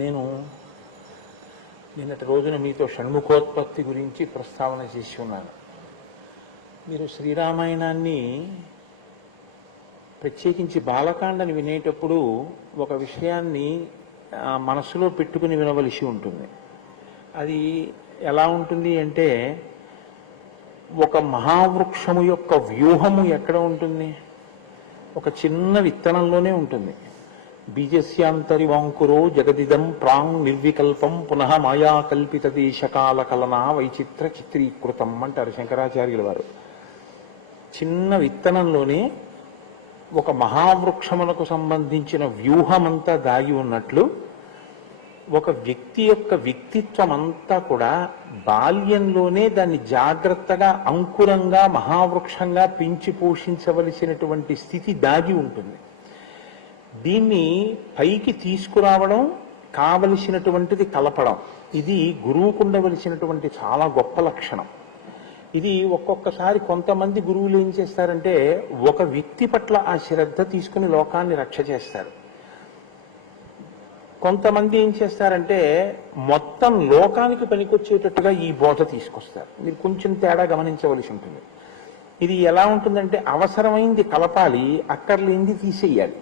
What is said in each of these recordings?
నేను నిన్నటి రోజున మీతో షణ్ముఖోత్పత్తి గురించి ప్రస్తావన చేసి ఉన్నాను. మీరు శ్రీరామాయణాన్ని ప్రత్యేకించి బాలకాండని వినేటప్పుడు ఒక విషయాన్ని మనసులో పెట్టుకుని వినవలసి ఉంటుంది. అది ఎలా ఉంటుంది అంటే, ఒక మహావృక్షము యొక్క వ్యూహము ఎక్కడ ఉంటుంది? ఒక చిన్న విత్తనంలోనే ఉంటుంది. బీజస్యాంతరి వాంకురో జగదిదం ప్రాంగ్ నిర్వికల్పం పునః మాయా కల్పిత దేశకాల కలనా వైచిత్ర చిత్రీకృతం అంటారు శంకరాచార్యుల వారు. చిన్న విత్తనంలోనే ఒక మహావృక్షములకు సంబంధించిన వ్యూహమంతా దాగి ఉన్నట్లు ఒక వ్యక్తి యొక్క వ్యక్తిత్వం అంతా కూడా బాల్యంలోనే దాన్ని జాగ్రత్తగా అంకురంగా మహావృక్షంగా పెంచి పోషించవలసినటువంటి స్థితి దాగి ఉంటుంది. దీన్ని పైకి తీసుకురావడం, కావలసినటువంటిది కలపడం, ఇది గురువుకు ఉండవలసినటువంటి చాలా గొప్ప లక్షణం. ఇది ఒక్కొక్కసారి కొంతమంది గురువులు ఏం చేస్తారంటే, ఒక వ్యక్తి పట్ల ఆ శ్రద్ధ తీసుకుని లోకాన్ని రక్ష చేస్తారు. కొంతమంది ఏం చేస్తారంటే, మొత్తం లోకానికి పనికొచ్చేటట్టుగా ఈ బోధ తీసుకొస్తారు. మీరు కొంచెం తేడా గమనించవలసి ఉంటుంది. ఇది ఎలా ఉంటుందంటే, అవసరమైంది కలపాలి, అక్కర్లేంది తీసేయాలి.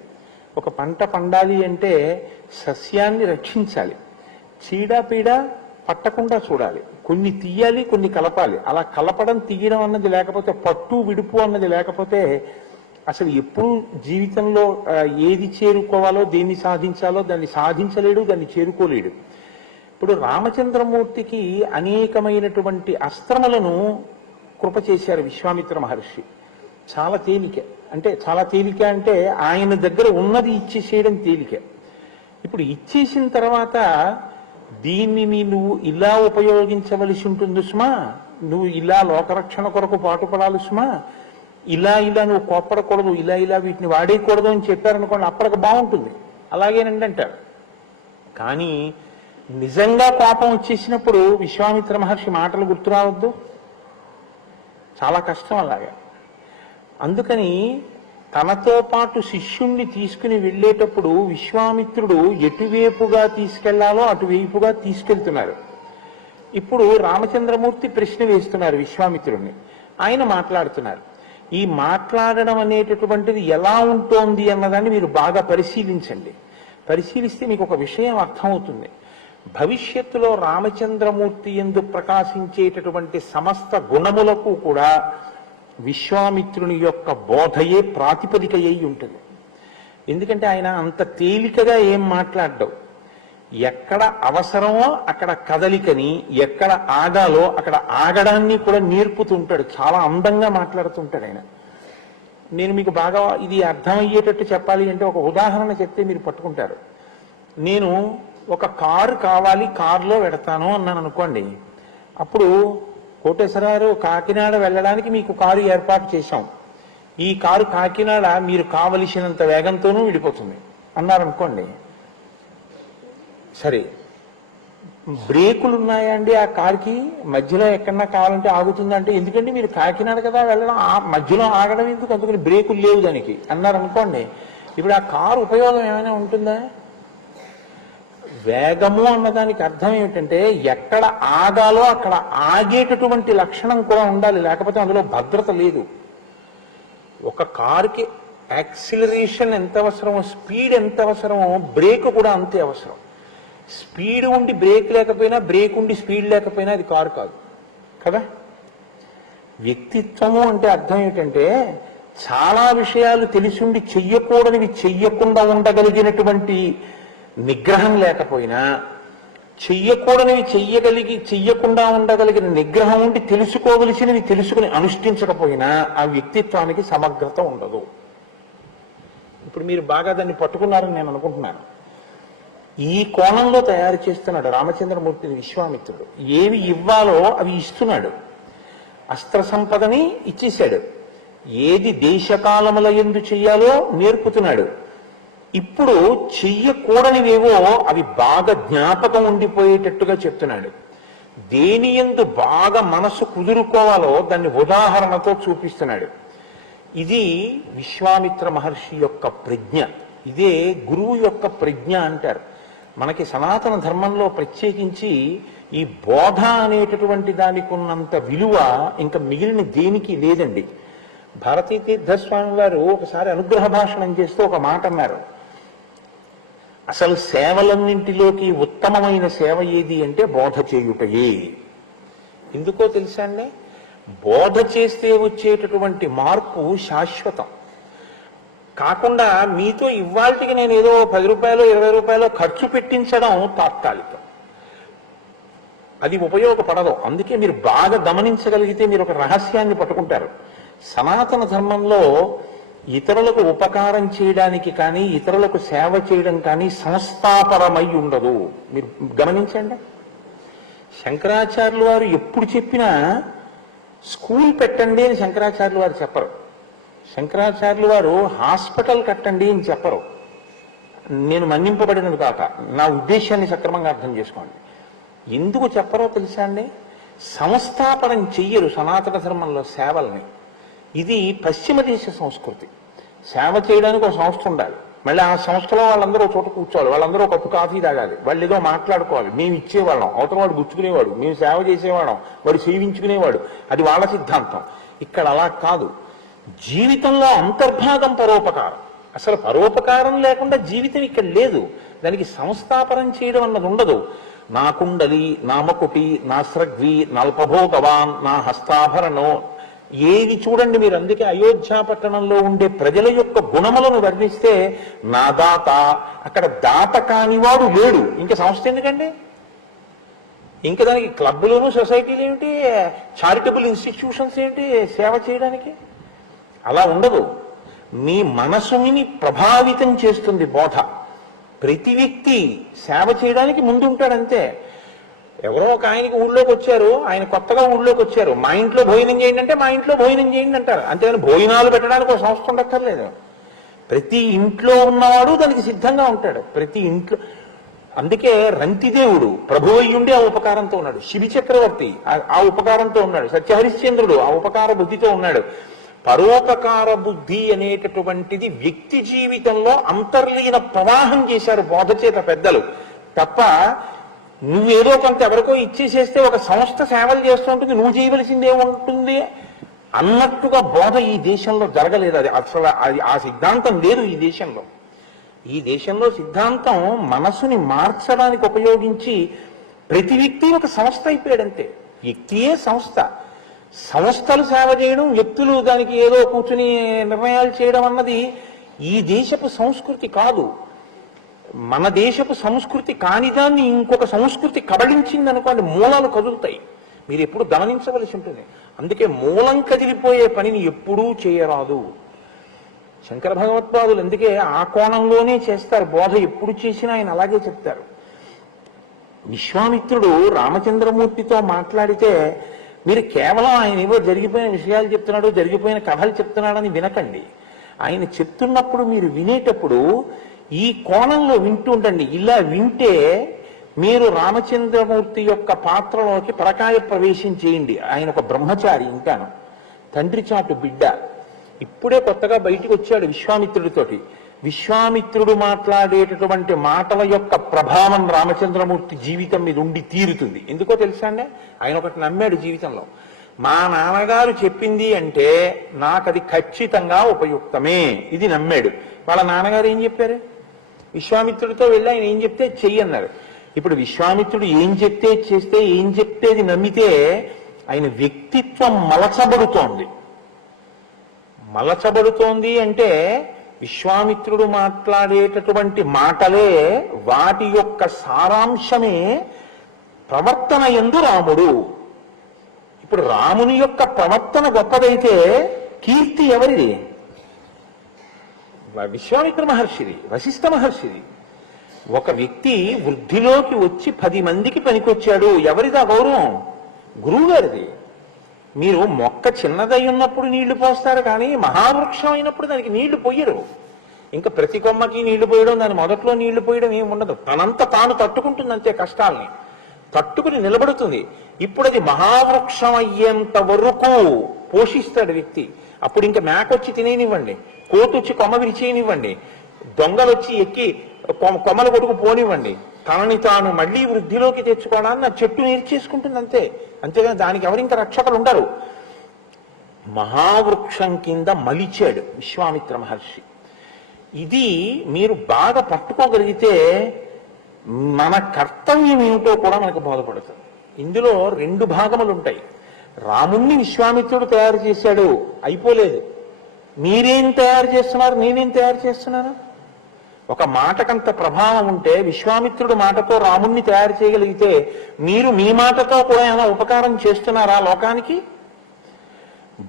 ఒక పంట పండాలి అంటే సస్యాన్ని రక్షించాలి, చీడపీడ పట్టకుండా చూడాలి, కొన్ని తీయాలి, కొన్ని కలపాలి. అలా కలపడం తీయడం అన్నది లేకపోతే, పట్టు విడుపు అన్నది లేకపోతే అసలు ఎప్పుడు జీవితంలో ఏది చేరుకోవాలో, దేన్ని సాధించాలో దాన్ని సాధించలేడు, దాన్ని చేరుకోలేడు. ఇప్పుడు రామచంద్రమూర్తికి అనేకమైనటువంటి అస్త్రములను కృప చేశారు విశ్వామిత్ర మహర్షి. చాలా తేలిక అంటే ఆయన దగ్గర ఉన్నది ఇచ్చేసేయడం తేలిక. ఇప్పుడు ఇచ్చేసిన తర్వాత దీన్ని నువ్వు ఇలా ఉపయోగించవలసి ఉంటుంది సుమా, నువ్వు ఇలా లోకరక్షణ కొరకు పాటుపడాలి సుమా, ఇలా నువ్వు కోప్పడకూడదు, ఇలా వీటిని వాడేయకూడదు అని చెప్పారనుకోండి, అప్పటికి బాగుంటుంది, అలాగేనండి అంటారు. కానీ నిజంగా కోపం వచ్చేసినప్పుడు విశ్వామిత్ర మహర్షి మాటలు గుర్తురావద్దు, చాలా కష్టం అలాగా. అందుకని తనతో పాటు శిష్యుణ్ణి తీసుకుని వెళ్ళేటప్పుడు విశ్వామిత్రుడు ఎటువైపుగా తీసుకెళ్లాలో అటువైపుగా తీసుకెళ్తున్నారు. ఇప్పుడు రామచంద్రమూర్తి ప్రశ్న వేస్తున్నారు విశ్వామిత్రుడిని, ఆయన మాట్లాడుతున్నారు. ఈ మాట్లాడడం అనేటటువంటిది ఎలా ఉంటోంది అన్నదాన్ని మీరు బాగా పరిశీలించండి. పరిశీలిస్తే మీకు ఒక విషయం అర్థమవుతుంది. భవిష్యత్తులో రామచంద్రమూర్తి యందు ప్రకాశించేటటువంటి సమస్త గుణములకు కూడా విశ్వామిత్రుని యొక్క బోధయే ప్రాతిపదిక అయి ఉంటుంది. ఎందుకంటే ఆయన అంత తేలికగా ఏం మాట్లాడ్డావు, ఎక్కడ అవసరమో అక్కడ కదలికని, ఎక్కడ ఆగాలో అక్కడ ఆగడాన్ని కూడా నేర్పుతుంటాడు. చాలా అందంగా మాట్లాడుతుంటాడు ఆయన. నేను మీకు బాగా ఇది అర్థమయ్యేటట్టు చెప్పాలి అంటే ఒక ఉదాహరణ చెప్తే మీరు పట్టుకుంటారు. నేను ఒక కారు కావాలి, కారులో పెడతాను అన్నాను అనుకోండి. అప్పుడు కోటేశ్వరరావు కాకినాడ వెళ్ళడానికి మీకు కారు ఏర్పాటు చేశాం, ఈ కారు కాకినాడ మీరు కావలసినంత వేగంతోనూ విడిపోతుంది అన్నారనుకోండి. సరే, బ్రేకులు ఉన్నాయా అండి ఆ కారుకి? మధ్యలో ఎక్కడన్నా కావాలంటే ఆగుతుందంటే, ఎందుకంటే మీరు కాకినాడ కదా వెళ్ళడం, ఆ మధ్యలో ఆగడం ఎందుకు, అందుకని బ్రేకులు లేవు దానికి అన్నారనుకోండి. ఇప్పుడు ఆ కారు ఉపయోగం ఏమైనా ఉంటుందా? వేగము అన్నదానికి అర్థం ఏమిటంటే, ఎక్కడ ఆగాలో అక్కడ ఆగేటటువంటి లక్షణం కూడా ఉండాలి, లేకపోతే అందులో భద్రత లేదు. ఒక కారుకి యాక్సిలరేషన్ ఎంత అవసరమో, స్పీడ్ ఎంత అవసరమో, బ్రేక్ కూడా అంతే అవసరం. స్పీడ్ ఉండి బ్రేక్ లేకపోయినా, బ్రేక్ ఉండి స్పీడ్ లేకపోయినా అది కారు కాదు కదా. వ్యక్తిత్వము అంటే అర్థం ఏమిటంటే, చాలా విషయాలు తెలిసిండి చెయ్యకూడనివి చెయ్యకుండా ఉండగలిగినటువంటి నిగ్రహం లేకపోయినా, చెయ్యకూడనివి చెయ్యకుండా ఉండగలిగిన నిగ్రహం ఉండి తెలుసుకోవలసినవి తెలుసుకుని అనుష్ఠించకపోయినా ఆ వ్యక్తిత్వానికి సమగ్రత ఉండదు. ఇప్పుడు మీరు బాగా దాన్ని పట్టుకున్నారని నేను అనుకుంటున్నాను. ఈ కోణంలో తయారు చేస్తున్నాడు రామచంద్రమూర్తిని విశ్వామిత్రుడు. ఏవి ఇవ్వాలో అవి ఇస్తున్నాడు. అస్త్ర సంపదని ఇచ్చేశాడు, ఏది దేశకాలముల యందు చెయ్యాలో నేర్పుతున్నాడు. ఇప్పుడు చెయ్యకూడనివేవో అవి బాగా జ్ఞాపకం ఉండిపోయేటట్టుగా చెప్తున్నాడు. దేని యందు బాగా మనసు కుదురుకోవాలో దాన్ని ఉదాహరణతో చూపిస్తున్నాడు. ఇది విశ్వామిత్ర మహర్షి యొక్క ప్రజ్ఞ, ఇదే గురువు యొక్క ప్రజ్ఞ అంటారు. మనకి సనాతన ధర్మంలో ప్రత్యేకించి ఈ బోధ అనేటటువంటి దానికి ఉన్నంత విలువ ఇంకా మిగిలిన దేనికి లేదండి. భారతీ తీర్థస్వామి వారు ఒకసారి అనుగ్రహ భాషణం చేస్తూ ఒక మాట అన్నారు, అసలు సేవలన్నింటిలోకి ఉత్తమమైన సేవ ఏది అంటే బోధ చేయుటయే. ఎందుకో తెలుసా అండి? బోధ చేస్తే వచ్చేటటువంటి మార్పు శాశ్వతం కాకుండా మీతో ఇవాళకి నేను ఏదో 10 రూపాయలు 20 రూపాయలు ఖర్చు పెట్టించడం తాత్కాలికం, అది ఉపయోగపడదు. అందుకే మీరు బాగా గమనించగలిగితే మీరు ఒక రహస్యాన్ని పట్టుకుంటారు. సనాతన ధర్మంలో ఇతరులకు ఉపకారం చేయడానికి కానీ ఇతరులకు సేవ చేయడం కానీ సంస్థాపరమై ఉండదు. మీరు గమనించండి, శంకరాచార్యులు వారు ఎప్పుడు చెప్పినా స్కూల్ పెట్టండి అని శంకరాచార్యులు వారు చెప్పరు. శంకరాచార్యులు వారు హాస్పిటల్ కట్టండి అని చెప్పరు. నేను మన్నింపబడినది కాక నా ఉద్దేశాన్ని సక్రమంగా అర్థం చేసుకోండి. ఎందుకు చెప్పరో తెలుసా అండి? సంస్థాపనం చెయ్యరు సనాతన ధర్మంలో సేవల్ని. ఇది పశ్చిమ దేశ సంస్కృతి. సేవ చేయడానికి ఒక సంస్థ ఉండాలి, మళ్ళీ ఆ సంస్థలో వాళ్ళందరూ చోట కూర్చోవాలి, వాళ్ళందరూ ఒక కప్పు కాఫీ తాగాలి, వాళ్ళు ఏదో మాట్లాడుకోవాలి, మేము ఇచ్చేవాళ్ళం, అవతల వాడు గుచ్చుకునేవాడు, మేము సేవ చేసేవాళ్ళం, వాడు సేవించుకునేవాడు, అది వాళ్ళ సిద్ధాంతం. ఇక్కడ అలా కాదు. జీవితంలో అంతర్భాగం పరోపకారం. అసలు పరోపకారం లేకుండా జీవితం ఇక్కడ లేదు. దానికి సంస్థాపనం చేయడం అన్నది ఉండదు. నా కుండలి, నా మకుటి, నా స్రగ్వి, నల్పభోగవాన్, నా హస్తాభరణం, ఏది చూడండి మీరు. అందుకే అయోధ్య పట్టణంలో ఉండే ప్రజల యొక్క గుణములను వర్ణిస్తే నా దాత, అక్కడ దాత కానివాడు లేడు. ఇంకా సంస్థ ఎందుకండి? ఇంకా దానికి క్లబ్బులోను సొసైటీలు ఏమిటి, చారిటబుల్ ఇన్స్టిట్యూషన్స్ ఏంటి సేవ చేయడానికి? అలా ఉండదు. మీ మనసుని ప్రభావితం చేస్తుంది బోధ. ప్రతి వ్యక్తి సేవ చేయడానికి ముందుంటాడంతే. ఎవరో ఒక ఆయనకి ఊళ్ళోకి వచ్చారు, ఆయన కొత్తగా ఊళ్ళోకి వచ్చారు, మా ఇంట్లో భోజనం చేయండి అంటే మా ఇంట్లో భోజనం చేయండి అంటారు. అంతేగాని భోజనాలు పెట్టడానికి ఒక సంస్థ ఉండక్కర్లేదు. ప్రతి ఇంట్లో ఉన్నవాడు దానికి సిద్ధంగా ఉంటాడు. ప్రతి ఇంట్లో. అందుకే రంతిదేవుడు ప్రభువయ్యుండి ఆ ఉపకారంతో ఉన్నాడు, శిబి చక్రవర్తి ఆ ఉపకారంతో ఉన్నాడు, సత్యహరిశ్చంద్రుడు ఆ ఉపకార బుద్ధితో ఉన్నాడు. పరోపకార బుద్ధి అనేటటువంటిది వ్యక్తి జీవితంలో అంతర్లీన ప్రవాహం చేశారు బోధ చేత పెద్దలు. తప్ప నువ్వేదో కొంత ఎవరికో ఇచ్చేసేస్తే ఒక సంస్థ సేవలు చేస్తూ ఉంటుంది, నువ్వు చేయవలసింది ఏముంటుంది అన్నట్టుగా బోధ ఈ దేశంలో జరగలేదు. అది అసలు ఆ సిద్ధాంతం లేదు ఈ దేశంలో. ఈ దేశంలో సిద్ధాంతం మనసుని మార్చడానికి ఉపయోగించి ప్రతి వ్యక్తి ఒక సంస్థ అయిపోయాడంతే. వ్యక్తియే సంస్థ. సంస్థలు సేవ చేయడం, వ్యక్తులు దానికి ఏదో కూర్చుని నిర్ణయాలు చేయడం అన్నది ఈ దేశపు సంస్కృతి కాదు. మన దేశపు సంస్కృతి కానిదాన్ని ఇంకొక సంస్కృతి కబళించింది అనుకోండి, మూలాలు కదులుతాయి. మీరు ఎప్పుడు గమనించవలసి ఉంటుంది. అందుకే మూలం కదిలిపోయే పనిని ఎప్పుడూ చేయరాదు. శంకర భగవత్పాదులు అందుకే ఆ కోణంలోనే చేస్తారు. బోధ ఎప్పుడు చేసినా ఆయన అలాగే చెప్తారు. విశ్వామిత్రుడు రామచంద్రమూర్తితో మాట్లాడితే మీరు కేవలం ఆయన ఏవో జరిగిపోయిన విషయాలు చెప్తున్నాడు, జరిగిపోయిన కథలు చెప్తున్నాడని వినకండి. ఆయన చెప్తున్నప్పుడు మీరు వినేటప్పుడు ఈ కోణంలో వింటూ ఉండండి. ఇలా వింటే మీరు రామచంద్రమూర్తి యొక్క పాత్రలోకి పరకాయ ప్రవేశం చేయండి. ఆయన ఒక బ్రహ్మచారి, ఇంకాను తండ్రి చాటు బిడ్డ, ఇప్పుడే కొత్తగా బయటికి వచ్చాడు విశ్వామిత్రుడితోటి. విశ్వామిత్రుడు మాట్లాడేటటువంటి మాటల యొక్క ప్రభావం రామచంద్రమూర్తి జీవితం మీద ఉండి తీరుతుంది. ఎందుకో తెలుసా అండి? ఆయన ఒకటి నమ్మాడు జీవితంలో, మా నాన్నగారు చెప్పింది అంటే నాకు అది ఖచ్చితంగా ఉపయుక్తమే, ఇది నమ్మాడు. వాళ్ళ నాన్నగారు ఏం చెప్పారు? విశ్వామిత్రుడితో వెళ్ళి ఆయన ఏం చెప్తే చెయ్యన్నారు. ఇప్పుడు విశ్వామిత్రుడు ఏం చెప్తే చేస్తే, ఏం చెప్తేది నమ్మితే ఆయన వ్యక్తిత్వం మలచబడుతోంది. మలచబడుతోంది అంటే విశ్వామిత్రుడు మాట్లాడేటటువంటి మాటలే, వాటి యొక్క సారాంశమే ప్రవర్తన యందు రాముడు. ఇప్పుడు రాముని యొక్క ప్రవర్తన గొప్పదైతే కీర్తి ఎవరిది? విశ్వామిత్ర మహర్షిది, వశిష్ఠ మహర్షిది. ఒక వ్యక్తి వృద్ధిలోకి వచ్చి 10 మందికి పనికొచ్చాడు, ఎవరిదా గౌరవం? గురువు గారిది. మీరు మొక్క చిన్నదై ఉన్నప్పుడు నీళ్లు పోస్తారు, కానీ మహావృక్షం అయినప్పుడు దానికి నీళ్లు పోయరు. ఇంకా ప్రతి కొమ్మకి నీళ్లు పోయడం, దాని మొదట్లో నీళ్లు పోయడం ఏమి ఉండదు. తనంత తాను తట్టుకుంటుంది అంతే, కష్టాల్ని తట్టుకుని నిలబడుతుంది. ఇప్పుడు అది మహావృక్షం అయ్యేంత వరకు పోషిస్తాడు వ్యక్తి. అప్పుడు ఇంకా మేకొచ్చి తినేనివ్వండి, కోతొచ్చి కొమ్మ విరిచేయనివ్వండి, దొంగలు వచ్చి ఎక్కి కొమ్మలు కొట్టుకు పోనివ్వండి, తనని తాను మళ్ళీ వృద్ధిలోకి తెచ్చుకోవడాన్ని ఆ చెట్టు నేర్చేసుకుంటుంది అంతే. అంతేగాని దానికి ఎవరింక రక్షకులు ఉండరు. మహావృక్షం కింద మలిచాడు విశ్వామిత్ర మహర్షి. ఇది మీరు బాగా పట్టుకోగలిగితే మన కర్తవ్యం ఏమిటో కూడా మనకు బోధపడుతుంది. ఇందులో రెండు భాగములు ఉంటాయి. రాముణ్ణి విశ్వామిత్రుడు తయారు చేశాడు, అయిపోలేదు. మీరేం తయారు చేస్తున్నారు, నేనేం తయారు చేస్తున్నాను? ఒక మాటకంత ప్రభావం ఉంటే విశ్వామిత్రుడు మాటతో రాముణ్ణి తయారు చేయగలిగితే మీరు మీ మాటతో కూడా ఏమైనా ఉపకారం చేస్తున్నారా లోకానికి?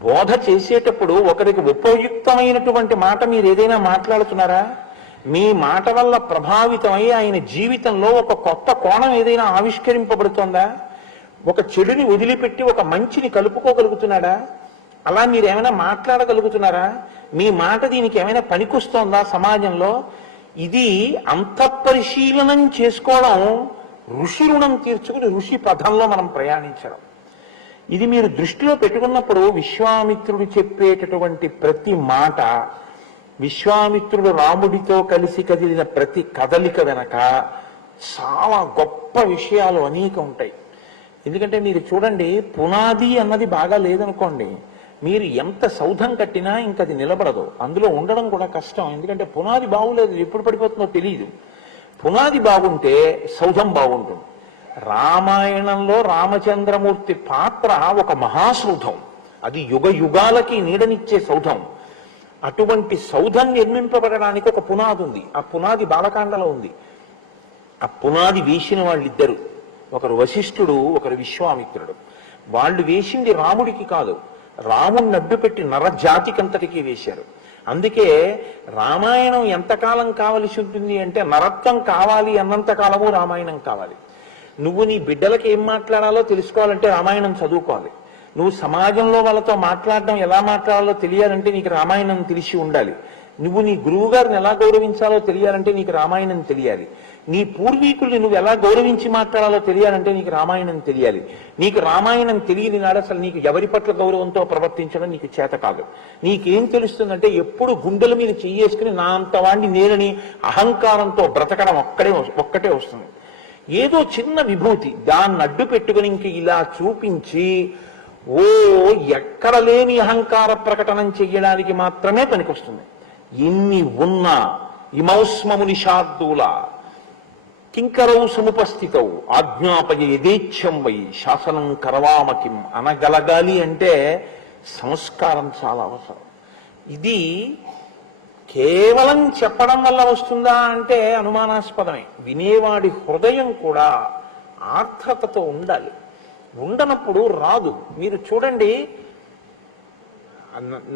బోధ చేసేటప్పుడు ఒకరికి ఉపయుక్తమైనటువంటి మాట మీరు ఏదైనా మాట్లాడుతున్నారా? మీ మాట వల్ల ప్రభావితమై ఆయన జీవితంలో ఒక కొత్త కోణం ఏదైనా ఆవిష్కరింపబడుతోందా? ఒక చెడుని వదిలిపెట్టి ఒక మంచిని కలుపుకోగలుగుతున్నాడా? అలా మీరేమైనా మాట్లాడగలుగుతున్నారా? మీ మాట దీనికి ఏమైనా పనికొస్తోందా సమాజంలో? ఇది అంతఃపరిశీలనం చేసుకోవడం ఋషి రుణం తీర్చుకుని ఋషి పథంలో మనం ప్రయాణించడం. ఇది మీరు దృష్టిలో పెట్టుకున్నప్పుడు విశ్వామిత్రుడు చెప్పేటటువంటి ప్రతి మాట, విశ్వామిత్రుడు రాముడితో కలిసి కదిలిన ప్రతి కదలిక వెనక చాలా గొప్ప విషయాలు అనేక ఉంటాయి. ఎందుకంటే మీరు చూడండి, పునాది అన్నది బాగా లేదనుకోండి, మీరు ఎంత సౌధం కట్టినా ఇంక అది నిలబడదు, అందులో ఉండడం కూడా కష్టం. ఎందుకంటే పునాది బాగులేదు, ఎప్పుడు పడిపోతుందో తెలియదు. పునాది బాగుంటే సౌధం బాగుంటుంది. రామాయణంలో రామచంద్రమూర్తి పాత్ర ఒక మహాసౌధం, అది యుగ యుగాలకి నీడనిచ్చే సౌధం. అటువంటి సౌధం నిర్మింపబడడానికి ఒక పునాది ఉంది. ఆ పునాది బాలకాండలో ఉంది. ఆ పునాది వేసిన వాళ్ళిద్దరు, ఒకరు వశిష్ఠుడు, ఒకరు విశ్వామిత్రుడు. వాళ్ళు వేసింది రాముడికి కాదు, రాముడిని అడ్డుపెట్టి నరజాతికంతటికి వేశారు. అందుకే రామాయణం ఎంతకాలం కావలసి ఉంటుంది అంటే, నరత్వం కావాలి అన్నంత కాలము రామాయణం కావాలి. నువ్వు నీ బిడ్డలకి ఏం మాట్లాడాలో తెలుసుకోవాలంటే రామాయణం చదువుకోవాలి. నువ్వు సమాజంలో వాళ్ళతో మాట్లాడడం ఎలా మాట్లాడాలో తెలియాలంటే నీకు రామాయణం తెలిసి ఉండాలి. నువ్వు నీ గురువు గారిని ఎలా గౌరవించాలో తెలియాలంటే నీకు రామాయణం తెలియాలి. నీ పూర్వీకుల్ని నువ్వు ఎలా గౌరవించి మాట్లాడాలో తెలియాలంటే నీకు రామాయణం తెలియాలి. నీకు రామాయణం తెలియని నాడు అసలు నీకు ఎవరి పట్ల గౌరవంతో ప్రవర్తించడం నీకు చేత కాదు. నీకేం తెలుస్తుందంటే ఎప్పుడు గుండెల మీద చెయ్యేసుకుని నా అంతవాణ్ణి నేనని అహంకారంతో బ్రతకడం ఒక్కటే వస్తుంది. ఏదో చిన్న విభూతి దాన్ని అడ్డు పెట్టుకుని ఇంక ఇలా చూపించి ఓ ఎక్కడ లేని అహంకార ప్రకటనం చెయ్యడానికి మాత్రమే పనికొస్తుంది. ఎన్ని ఉన్నా ఇమౌస్మము నిషార్దూల కింకరౌ సముపస్థితౌ ఆజ్ఞాపయ యథేచ్ఛం వై శాసనం కరవామకిం అనగలగాలి అంటే సంస్కారం చాలా అవసరం. ఇది కేవలం చెప్పడం వల్ల వస్తుందా అంటే అనుమానాస్పదమే. వినేవాడి హృదయం కూడా ఆర్ద్రతతో ఉండాలి. ఉండనప్పుడు రాదు. మీరు చూడండి,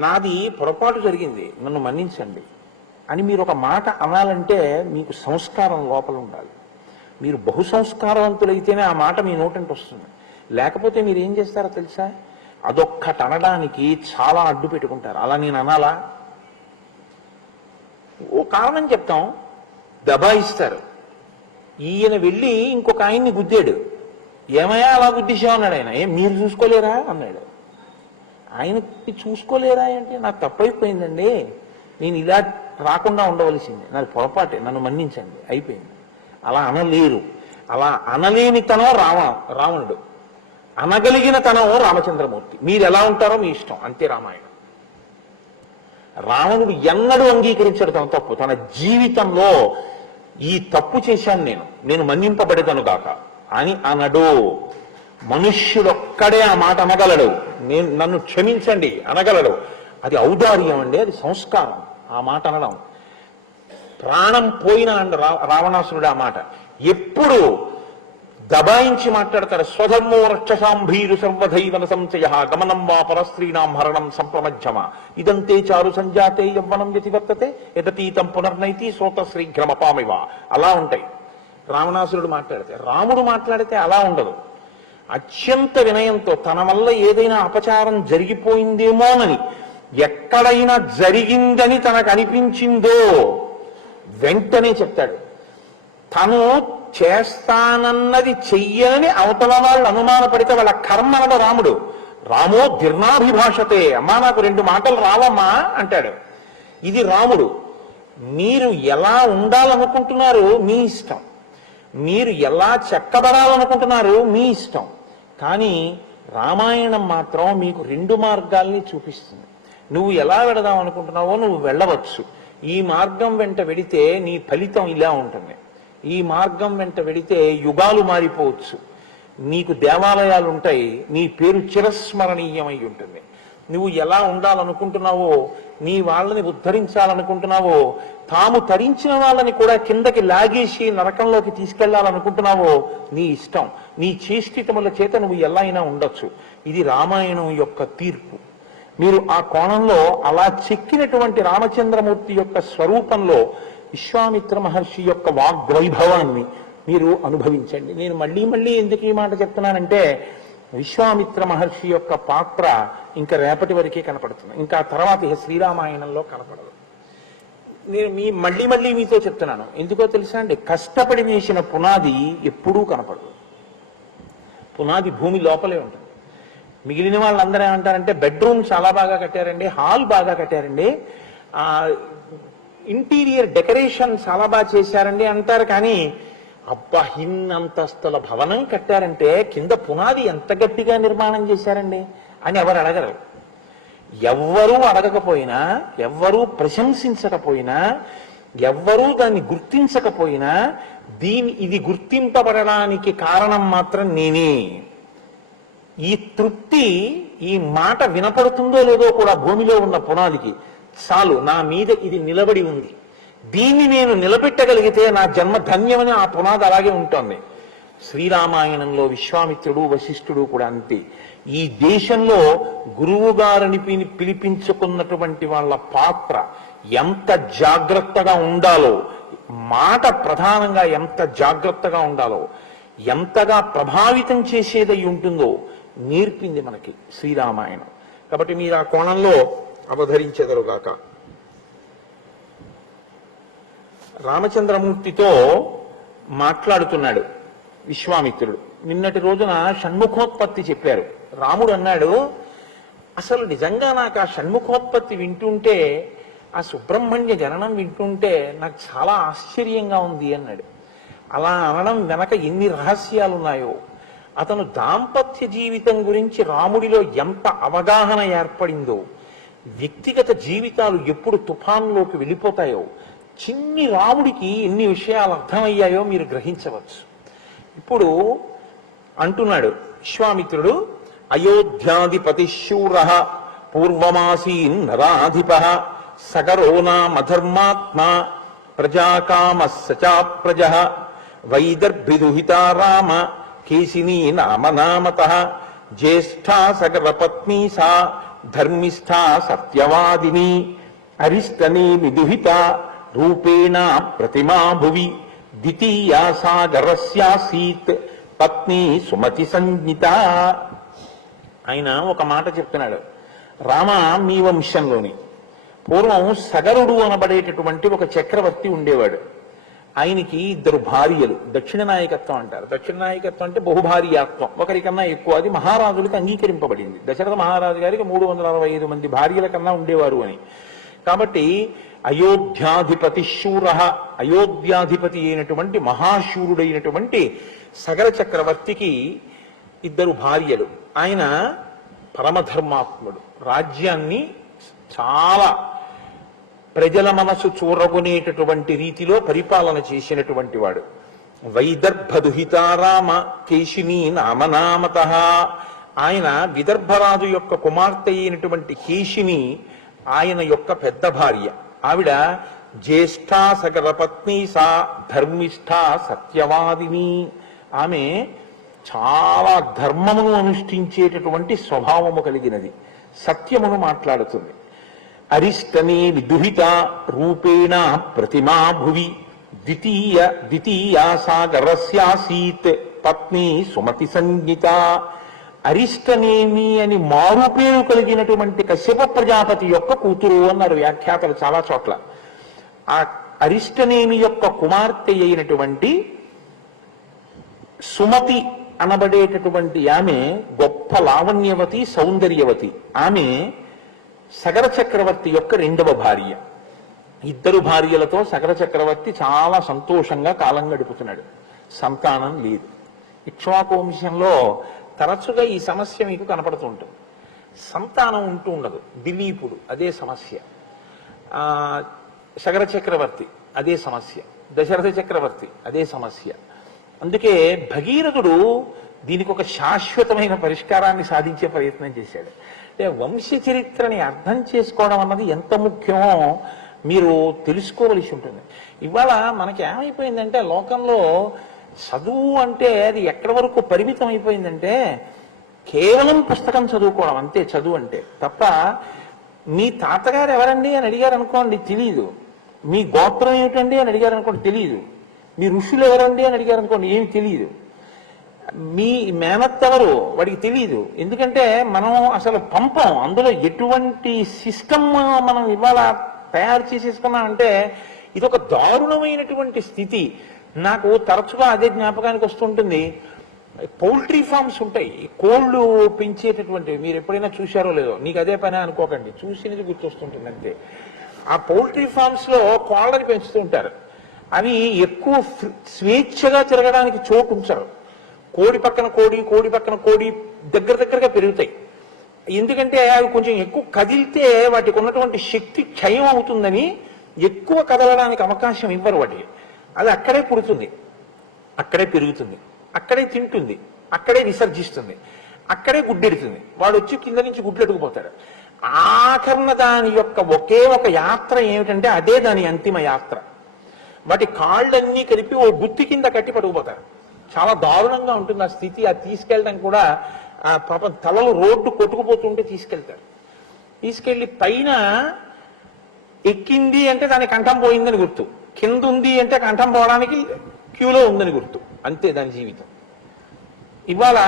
నాది పొరపాటు జరిగింది, నన్ను మన్నించండి అని మీరు ఒక మాట అనాలంటే మీకు సంస్కారం లోపల ఉండాలి. మీరు బహు సంస్కారవంతులైతేనే ఆ మాట మీ నోటంటే వస్తుంది. లేకపోతే మీరు ఏం చేస్తారో తెలుసా, అదొక్కటి అనడానికి చాలా అడ్డు పెట్టుకుంటారు. అలా నేను అనాలా, ఓ కారణం చెప్తాం, దబాయిస్తారు. ఈయన వెళ్ళి ఇంకొక ఆయన్ని గుద్దాడు. ఏమయ్యా అలా గుద్దేశావు అన్నాడు ఆయన. ఏం మీరు చూసుకోలేరా అన్నాడు. ఆయనకి చూసుకోలేరా అంటే నాకు తప్పైపోయిందండి, నేను ఇలా రాకుండా ఉండవలసింది, నాది పొరపాటే, నన్ను మన్నించండి, అయిపోయింది. అలా అనలేరు. అలా అనలేని తనం రావణుడు, అనగలిగిన తనం రామచంద్రమూర్తి. మీరు ఎలా ఉంటారో మీ ఇష్టం, అంతే రామాయణం. రావణుడు ఎన్నడూ అంగీకరించడు తన తప్పు. తన జీవితంలో ఈ తప్పు చేశాను నేను మన్నింపబడేదను గాక అని అనడు. మనుష్యుడొక్కడే ఆ మాట అనగలడు, నన్ను క్షమించండి అనగలడు. అది ఔదార్యం అండి, అది సంస్కారం. ఆ మాట అనడం ప్రాణం పోయిన రావణాసురుడు ఆ మాట ఎప్పుడు దబాయించి మాట్లాడతాడు. స్వధర్మో రక్షసాంభీరు సర్వధైవన సంశయ గమనం వా పరస్త్రీనాం హరణం సంప్రమజ్జమ ఇదంతే చారు సంజాతే యవ్వనం యతివర్తతే యతతీతం పునర్నైతి సోత శ్రీఘ్రమపామివ. అలా ఉంటాయి రావణాసురుడు మాట్లాడితే. రాముడు మాట్లాడితే అలా ఉండదు. అత్యంత వినయంతో తన వల్ల ఏదైనా అపచారం జరిగిపోయిందేమోనని, ఎక్కడైనా జరిగిందని తనకు అనిపించిందో వెంటనే చెప్తాడు. తను చేస్తానన్నది చెయ్యనని అవతల వాళ్ళు అనుమానపడితే వాళ్ళ కర్మనడు రాముడు. రామో ధీర్ణాభిభాషతే, అమ్మా నాకు 2 మాటలు రావమ్మా అంటాడు. ఇది రాముడు. మీరు ఎలా ఉండాలనుకుంటున్నారు మీ ఇష్టం, మీరు ఎలా చెక్కబడాలనుకుంటున్నారు మీ ఇష్టం. కానీ రామాయణం మాత్రం మీకు రెండు మార్గాల్ని చూపిస్తుంది. నువ్వు ఎలా వెళదాం అనుకుంటున్నావో నువ్వు వెళ్ళవచ్చు. ఈ మార్గం వెంట వెడితే నీ ఫలితం ఇలా ఉంటుంది, ఈ మార్గం వెంట వెడితే యుగాలు మారిపోవచ్చు, నీకు దేవాలయాలు ఉంటాయి, నీ పేరు చిరస్మరణీయమై ఉంటుంది. నువ్వు ఎలా ఉండాలనుకుంటున్నావో, నీ వాళ్ళని ఉద్ధరించాలనుకుంటున్నావో, తాము తరించిన వాళ్ళని కూడా కిందకి లాగేసి నరకంలోకి తీసుకెళ్లాలనుకుంటున్నావో నీ ఇష్టం. నీ చేష్టితముల చేత నువ్వు ఎలా అయినా ఉండొచ్చు. ఇది రామాయణం యొక్క తీర్పు. మీరు ఆ కోణంలో అలా చెక్కినటువంటి రామచంద్రమూర్తి యొక్క స్వరూపంలో విశ్వామిత్ర మహర్షి యొక్క వాగ్వైభవాన్ని మీరు అనుభవించండి. నేను మళ్ళీ మళ్ళీ ఎందుకు ఈ మాట చెప్తున్నానంటే, విశ్వామిత్ర మహర్షి యొక్క పాత్ర ఇంకా రేపటి వరకే కనపడుతుంది, ఇంకా తర్వాత శ్రీరామాయణంలో కనపడదు. నేను మళ్ళీ మళ్ళీ మీతో చెప్తున్నాను, ఎందుకో తెలుసా అండి, కష్టపడి వేసిన పునాది ఎప్పుడూ కనపడదు. పునాది భూమి లోపలే ఉంటుంది. మిగిలిన వాళ్ళందరూ ఏమంటారంటే బెడ్రూమ్ చాలా బాగా కట్టారండి, హాల్ బాగా కట్టారండి, ఇంటీరియర్ డెకరేషన్ చాలా బాగా చేశారండి అంటారు. కానీ అబ్బా, ఇన్నంతస్తుల భవనం కట్టారంటే కింద పునాది ఎంత గట్టిగా నిర్మాణం చేశారండి అని ఎవరు అడగరు. ఎవ్వరూ అడగకపోయినా, ఎవ్వరూ ప్రశంసించకపోయినా, ఎవ్వరూ దాన్ని గుర్తించకపోయినా, ఇది గుర్తింపబడడానికి కారణం మాత్రం నేనే. ఈ తృప్తి, ఈ మాట వినపడుతుందో లేదో కూడా భూమిలో ఉన్న పునాదికి, చాలు నా మీద ఇది నిలబడి ఉంది, దీన్ని నేను నిలబెట్టగలిగితే నా జన్మ ధన్యమని ఆ పునాది అలాగే ఉంటుంది. శ్రీరామాయణంలో విశ్వామిత్రుడు వశిష్ఠుడు కూడా అంతే. ఈ దేశంలో గురువు గారిని పిలిపించుకున్నటువంటి వాళ్ళ పాత్ర ఎంత జాగ్రత్తగా ఉండాలో, మాట ప్రధానంగా ఎంత జాగ్రత్తగా ఉండాలో, ఎంతగా ప్రభావితం చేసేదై ఉంటుందో నేర్పింది మనకి శ్రీరామాయణం. కాబట్టి మీరు ఆ కోణంలో అవధరించెదరుగాక. రామచంద్రమూర్తితో మాట్లాడుతున్నాడు విశ్వామిత్రుడు. నిన్నటి రోజున షణ్ముఖోత్పత్తి చెప్పారు. రాముడు అన్నాడు, అసలు నిజంగా నాకు ఆ షణ్ముఖోత్పత్తి వింటుంటే, ఆ సుబ్రహ్మణ్య జననం వింటుంటే నాకు చాలా ఆశ్చర్యంగా ఉంది అన్నాడు. అలా అనడం వెనక ఎన్ని రహస్యాలున్నాయో, అతను దాంపత్య జీవితం గురించి రాముడిలో ఎంత అవగాహన ఏర్పడిందో, వ్యక్తిగత జీవితాలు ఎప్పుడు తుఫాన్లోకి వెళ్ళిపోతాయో, చిన్ని రాముడికి ఎన్ని విషయాలు అర్థమయ్యాయో మీరు గ్రహించవచ్చు. ఇప్పుడు అంటున్నాడు విశ్వామిత్రుడు, అయోధ్యాధిపతి శూర పూర్వమాసీన్ నరాధిప సగరో నామధర్మాత్మ ప్రజాకామ సచా ప్రజ వైదర్భిదుహితా రామ కేశినీ నామనామత జ్యేష్ఠా సగరపత్నీ సా ధర్మిష్ఠా సత్యవాదిని అరిష్టనీ విదుహిత రూపేణ ప్రతిమా భువి ద్వితీయా సాగరస్యాసీత్ పత్ని సుమతి సంజ్ఞిత. ఆయన ఒక మాట చెప్తున్నాడు, రామ మీ వంశంలోని పూర్వం సగరుడు అనబడేటటువంటి ఒక చక్రవర్తి ఉండేవాడు. ఆయనకి 2 భార్యలు. దక్షిణ నాయకత్వం అంటారు. దక్షిణ నాయకత్వం అంటే బహుభార్యాత్వం, ఒకరికన్నా ఎక్కువ. అది మహారాజులకు అంగీకరింపబడింది. దశరథ మహారాజు గారికి 365 మంది భార్యల కన్నా ఉండేవారు అని. కాబట్టి అయోధ్యాధిపతి శూర, అయోధ్యాధిపతి అయినటువంటి మహాశూరుడైనటువంటి సగర చక్రవర్తికి 2 భార్యలు. ఆయన పరమధర్మాత్ముడు. రాజ్యాన్ని చాలా ప్రజల మనసు చూరగొనేటటువంటి రీతిలో పరిపాలన చేసినటువంటి వాడు. వైదర్భదుహితారామ కేశినీ నామనామత. ఆయన విదర్భరాజు యొక్క కుమార్తె అయినటువంటి కేశిని ఆయన యొక్క పెద్ద భార్య. ఆవిడ జ్యేష్ఠా సగరపత్ని సా ధర్మిష్ఠా సత్యవాదిని. ఆమె చాలా ధర్మమును అనుష్ఠించేటటువంటి స్వభావము కలిగినది, సత్యమును మాట్లాడుతుంది. అరిష్టనే విదుహిత రూపేణ ప్రతిమా భువి ద్వితీయా సాగరస్యాసీత్ పత్ని సుమతి సంజ్ఞిత. అరిష్టనేమి అని మారుపేరు కలిగినటువంటి కశ్యప ప్రజాపతి యొక్క కూతురు అన్నారు వ్యాఖ్యాతలు చాలా చోట్ల. ఆ అరిష్టనేమి యొక్క కుమార్తె అయినటువంటి సుమతి అనబడేటటువంటి ఆమె గొప్ప లావణ్యవతి, సౌందర్యవతి. ఆమె సగర చక్రవర్తి యొక్క 2వ భార్య. ఇద్దరు భార్యలతో సగర చక్రవర్తి చాలా సంతోషంగా కాలం గడుపుతున్నాడు. సంతానం లేదు. ఇక్ష్వాకు వంశంలో తరచుగా ఈ సమస్య మీకు కనపడుతూ ఉంటుంది. సంతానం ఉంటూ ఉండదు. దిలీపుడు అదే సమస్య, సగర చక్రవర్తి అదే సమస్య, దశరథ చక్రవర్తి అదే సమస్య. అందుకే భగీరథుడు దీనికి ఒక శాశ్వతమైన పరిష్కారాన్ని సాధించే ప్రయత్నం చేశాడు. అంటే వంశ చరిత్రని అర్థం చేసుకోవడం అన్నది ఎంత ముఖ్యమో మీరు తెలుసుకోవలసి ఉంటుంది. ఇవాళ మనకి ఏమైపోయిందంటే లోకంలో చదువు అంటే అది ఎక్కడి వరకు పరిమితం అయిపోయిందంటే కేవలం పుస్తకం చదువుకోవడం అంతే చదువు అంటే. తప్ప మీ తాతగారు ఎవరండి అని అడిగారు అనుకోండి తెలియదు, మీ గోత్రం ఏమిటండి అని అడిగారు అనుకోండి తెలియదు, మీ ఋషులు ఎవరండి అని అడిగారు అనుకోండి ఏమి తెలియదు, మీ మేనత్ ఎవరు వాడికి తెలియదు. ఎందుకంటే మనం అసలు పంపం, అందులో ఎటువంటి సిస్టమ్ మనం ఇవాళ తయారు చేసేసుకున్నామంటే ఇది ఒక దారుణమైనటువంటి స్థితి. నాకు తరచుగా అదే జ్ఞాపకానికి వస్తుంటుంది. పౌల్ట్రీ ఫార్మ్స్ ఉంటాయి, కోళ్ళు పెంచేటటువంటివి. మీరు ఎప్పుడైనా చూశారో లేదో, నీకు అదే పని అనుకోకండి, చూసినది గుర్తొస్తుంటుంది అంతే. ఆ పౌల్ట్రీ ఫార్మ్స్ లో కోళ్ళని పెంచుతూ ఉంటారు. అవి ఎక్కువ స్వేచ్ఛగా తిరగడానికి చోటు ఉంచారు. కోడి పక్కన కోడి, కోడి పక్కన కోడి దగ్గరగా పెరుగుతాయి. ఎందుకంటే అవి కొంచెం ఎక్కువ కదిలితే వాటికి ఉన్నటువంటి శక్తి క్షయం అవుతుందని ఎక్కువ కదలడానికి అవకాశం ఇవ్వరు వాటికి. అది అక్కడే పుడుతుంది, అక్కడే పెరుగుతుంది, అక్కడే తింటుంది, అక్కడే విసర్జిస్తుంది, అక్కడే గుడ్డెడుతుంది. వాడు వచ్చి కింద నుంచి గుడ్లెట్టుకుపోతాడు. ఆఖరణ దాని యొక్క ఒకే ఒక యాత్ర ఏమిటంటే అదే దాని అంతిమ యాత్ర. వాటి కాళ్ళన్నీ కలిపి ఓ గుత్తి కింద కట్టి పడుకుపోతారు. చాలా దారుణంగా ఉంటుంది ఆ స్థితి. అది తీసుకెళ్ళడానికి కూడా పాపం తలలు రోడ్డు కొట్టుకుపోతుంటే తీసుకెళ్తారు. తీసుకెళ్లి పైన ఎక్కింది అంటే దాని కంఠం పోయిందని గుర్తు, కింద ఉంది అంటే కంఠం పోవడానికి క్యూలో ఉందని గుర్తు, అంతే దాని జీవితం. ఇవాళ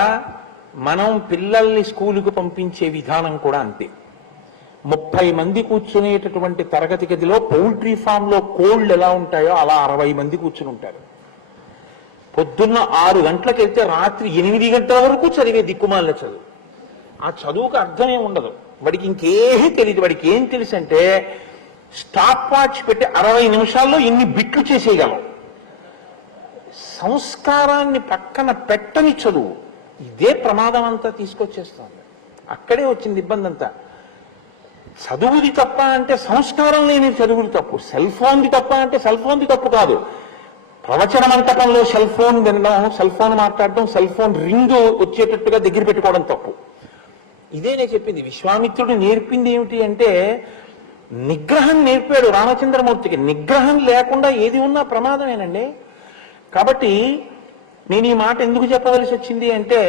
మనం పిల్లల్ని స్కూలుకు పంపించే విధానం కూడా అంతే. 30 మంది కూర్చునేటటువంటి తరగతి గదిలో పౌల్ట్రీ ఫామ్ లో కోళ్ళు ఎలా ఉంటాయో అలా 60 మంది కూర్చుని ఉంటారు. పొద్దున్న 6 గంటలకు వెళ్తే రాత్రి 8 గంటల వరకు చదివే దిక్కుమాలిన చదువు. ఆ చదువుకు అర్థమే ఉండదు. వాడికి ఇంకేమీ తెలియదు. వాడికి ఏం తెలుసు అంటే స్టాప్ వాచ్ పెట్టి 60 నిమిషాల్లో ఎన్ని బిట్లు చేసేయగలం. సంస్కారాన్ని పక్కన పెట్టని చదువు ఇదే ప్రమాదం అంతా తీసుకొచ్చేస్తుంది. అక్కడే వచ్చింది ఇబ్బంది అంతా. చదువుది తప్ప అంటే సంస్కారం లేని చదువుది తప్పు, సెల్ ఫోన్ది తప్ప అంటే సెల్ ఫోన్ది తప్పు కాదు. ప్రవచన మంటపంలో సెల్ ఫోన్ వినడం, సెల్ ఫోన్ మాట్లాడడం, సెల్ ఫోన్ రింగ్ వచ్చేటట్టుగా దగ్గర పెట్టుకోవడం తప్పు. ఇదే నేను చెప్పింది. విశ్వామిత్రుడు నేర్పింది ఏమిటి అంటే నిగ్రహం నేర్పాడు రామచంద్రమూర్తికి. నిగ్రహం లేకుండా ఏది ఉన్నా ప్రమాదమేనండి. కాబట్టి నేను ఈ మాట ఎందుకు చెప్పవలసి వచ్చింది అంటే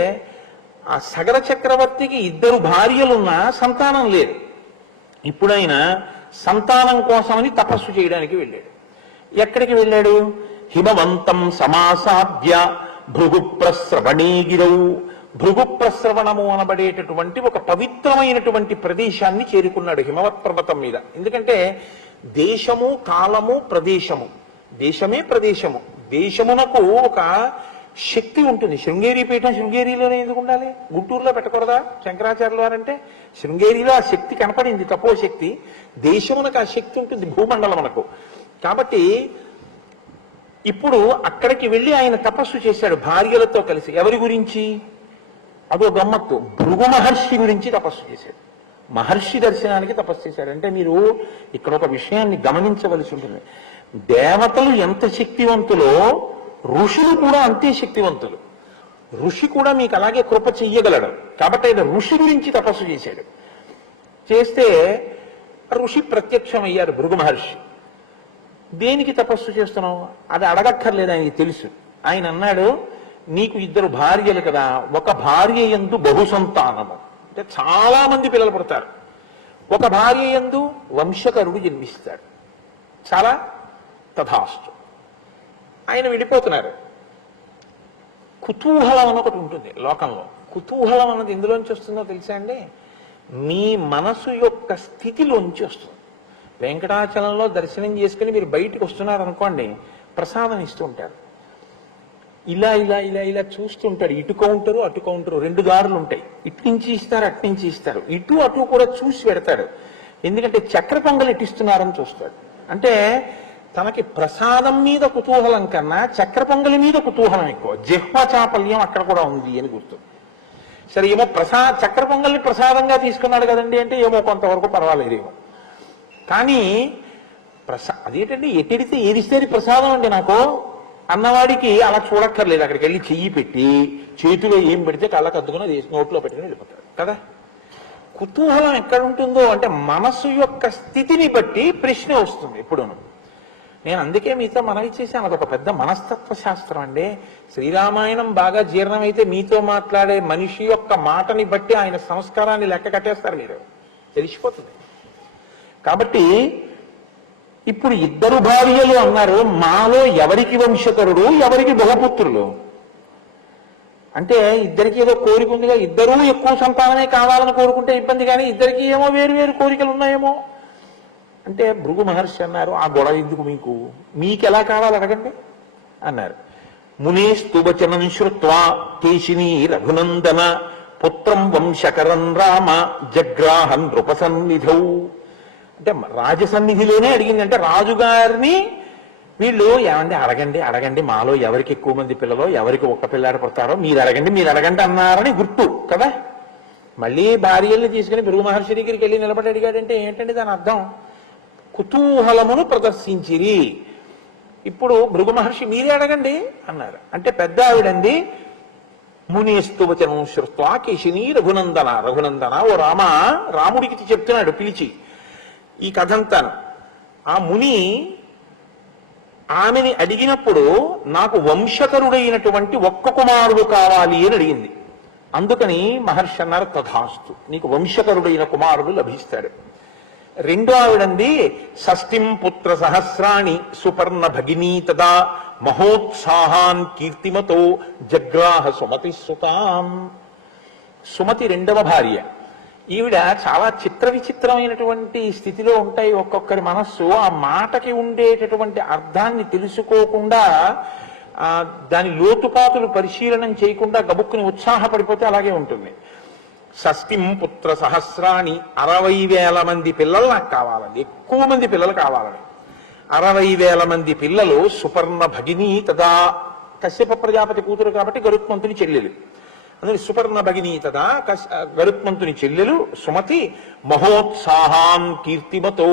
ఆ సగర చక్రవర్తికి 2 భార్యలున్నా సంతానం లేదు. ఇప్పుడైనా సంతానం కోసమని తపస్సు చేయడానికి వెళ్ళాడు. ఎక్కడికి వెళ్ళాడు? హిమవంతం సమాసాద్య భృగుప్రస్రవణీగిరౌ. భృగుప్రస్రవణము అనబడేటటువంటి ఒక పవిత్రమైనటువంటి ప్రదేశాన్ని చేరుకున్నాడు హిమవత్ పర్వతం మీద. ఎందుకంటే దేశము, కాలము, ప్రదేశము, దేశమే ప్రదేశము, దేశమునకు ఒక శక్తి ఉంటుంది. శృంగేరి పీఠం శృంగేరిలోనే ఎందుకు ఉండాలి? గుంటూరులో పెట్టకూడదా శంకరాచార్యుల వారంటే? శృంగేరిలో ఆ శక్తి కనపడింది, తపోశక్తి. దేశమునకు ఆ శక్తి ఉంటుంది, భూమండలమునకు. కాబట్టి ఇప్పుడు అక్కడికి వెళ్ళి ఆయన తపస్సు చేశాడు భార్యలతో కలిసి. ఎవరి గురించి? అదో గమ్మత్తు. భృగు మహర్షి గురించి తపస్సు చేశాడు. మహర్షి దర్శనానికి తపస్సు చేశాడు. అంటే మీరు ఇక్కడ ఒక విషయాన్ని గమనించవలసి ఉంటుంది. దేవతలు ఎంత శక్తివంతులో ఋషులు కూడా అంతే శక్తివంతులు. ఋషి కూడా మీకు అలాగే కృప చెయ్యగలడు. కాబట్టి ఆయన ఋషి గురించి తపస్సు చేశాడు. చేస్తే ఋషి ప్రత్యక్షమయ్యారు భృగు మహర్షి. దేనికి తపస్సు చేస్తున్నావు? అది అడగక్కర్లేదు, ఆయనకి తెలుసు. ఆయన అన్నాడు, నీకు 2 భార్యలు కదా, ఒక భార్య యందు బహుసంతానము, అంటే చాలా మంది పిల్లలు పుడతారు. ఒక భార్య యందు వంశకరుడు జన్మిస్తాడు. చాలా తథాస్తు. ఆయన విడిపోతున్నారు. కుతూహలం అని ఒకటి ఉంటుంది లోకంలో. కుతూహలం అన్నది ఎందులోంచి వస్తుందో తెలుసా అండి? మీ మనసు యొక్క స్థితిలోంచి వస్తుంది. వెంకటాచలంలో దర్శనం చేసుకుని మీరు బయటకు వస్తున్నారనుకోండి, ప్రసాదం ఇస్తూ ఉంటారు. ఇలా ఇలా ఇలా ఇలా చూస్తుంటాడు. ఇటు కౌంటరు, అటు కౌంటరు, 2 దారులు ఉంటాయి. ఇటు నుంచి ఇస్తారు, అటు నుంచి ఇస్తారు. ఇటు అటు కూడా చూసి పెడతాడు. ఎందుకంటే చక్ర పొంగలు ఇటిస్తున్నారని చూస్తాడు. అంటే తనకి ప్రసాదం మీద కుతూహలం కన్నా చక్కెర పొంగలి మీద కుతూహలం ఎక్కువ. జిహ్వ చాపల్యం అక్కడ కూడా ఉంది అని గుర్తు. సరే ఏమో చక్కెర పొంగల్ని ప్రసాదంగా తీసుకున్నాడు కదండి అంటే ఏమో కొంతవరకు పర్వాలేదేమో. కానీ అదేంటండి ఎట్టిడితే ఏదిస్తే ప్రసాదం అండి నాకు అన్నవాడికి అలా చూడక్కర్లేదు. అక్కడికి వెళ్ళి చెయ్యి పెట్టి చేతిలో ఏం పెడితే కళ్ళకు అద్దుకుని అది నోట్లో పెట్టుకుని వెళ్ళిపోతాడు కదా. కుతూహలం ఎక్కడ ఉంటుందో అంటే మనసు యొక్క స్థితిని బట్టి ప్రశ్న వస్తుంది ఎప్పుడూను. నేను అందుకే మీతో మనవి చేశాను, అదొక పెద్ద మనస్తత్వ శాస్త్రం అండి. శ్రీరామాయణం బాగా జీర్ణమైతే మీతో మాట్లాడే మనిషి యొక్క మాటని బట్టి ఆయన సంస్కారాన్ని లెక్క కట్టేస్తారు, మీరు తెలిసిపోతుంది. కాబట్టి ఇప్పుడు ఇద్దరు భార్యలు అన్నారు, మాలో ఎవరికి వంశకరుడు ఎవరికి బహుపుత్రులు అంటే ఇద్దరికి ఏదో కోరిక ఉందిగా, ఇద్దరూ ఎక్కువ సంతానమే కావాలని కోరుకుంటే ఇబ్బంది, కానీ ఇద్దరికి ఏమో వేరు వేరు కోరికలు ఉన్నాయేమో అంటే భృగు మహర్షి అన్నారు, ఆ గొడవ ఎందుకు మీకు ఎలా కావాలి అడగండి అన్నారు. మునేస్తువచనం శ్రుత్వా కేశిని రఘునందన పుత్రం వంశకరం రామ జగ్రాహన్ నృపసన్నిధౌ. అంటే రాజసన్నిధిలోనే అడిగింది. అంటే రాజుగారిని వీళ్ళు ఏమండి అడగండి అడగండి, మాలో ఎవరికి ఎక్కువ మంది పిల్లలో ఎవరికి ఒక్క పిల్లాడు పుడతారో మీరు అడగండి అన్నారని గుర్తు కదా. మళ్ళీ భార్యల్ని తీసుకుని భృగు మహర్షి దగ్గరికి వెళ్ళి నిలబడి అడిగాడంటే ఏంటండి దాని అర్థం? కుతూహలమును ప్రదర్శించిరి. ఇప్పుడు భృగు మహర్షి మీరే అడగండి అన్నారు. అంటే పెద్ద ఆవిడంది, మునిస్తువచనం శ్రుత్వా కేశిని రఘునందన ఓ రామ, రాముడికి చెప్తున్నాడు పిలిచి ఈ కథంతాను. ఆ ముని ఆమెని అడిగినప్పుడు నాకు వంశకరుడైనటువంటి ఒక్క కుమారుడు కావాలి అని అడిగింది. అందుకని మహర్షి అన్నారు, తథాస్తు, నీకు వంశకరుడైన కుమారుడు లభిస్తాడు. రెండో ఆవిడంది, షష్ఠిం పుత్ర సహస్రాణి సుపర్ణ భగినీ తదా మహోత్సాహాన్ కీర్తిమతో జగ్రాహ సుమతి సుతాం. సుమతి రెండవ భార్య. ఈవిడ చాలా చిత్ర విచిత్రమైనటువంటి స్థితిలో ఉంటాయి ఒక్కొక్కరి మనస్సు. ఆ మాటకి ఉండేటటువంటి అర్థాన్ని తెలుసుకోకుండా దాని లోతుపాతులు పరిశీలనం చేయకుండా గబుక్కుని ఉత్సాహపడిపోతే అలాగే ఉంటుంది. షష్ఠిం పుత్ర సహస్రాన్ని 60,000 మంది పిల్లలు నాకు కావాలండి, ఎక్కువ మంది పిల్లలు కావాలని. 60,000 మంది పిల్లలు. సుపర్ణ భగిని తదా, కశ్యప ప్రజాపతి కూతురు కాబట్టి గరుత్మంతుని చెల్లెలు, అందుకే సుపర్ణ భగిని తదా గరుత్మంతుని చెల్లెలు సుమతి. మహోత్సాహాన్ కీర్తిమతో.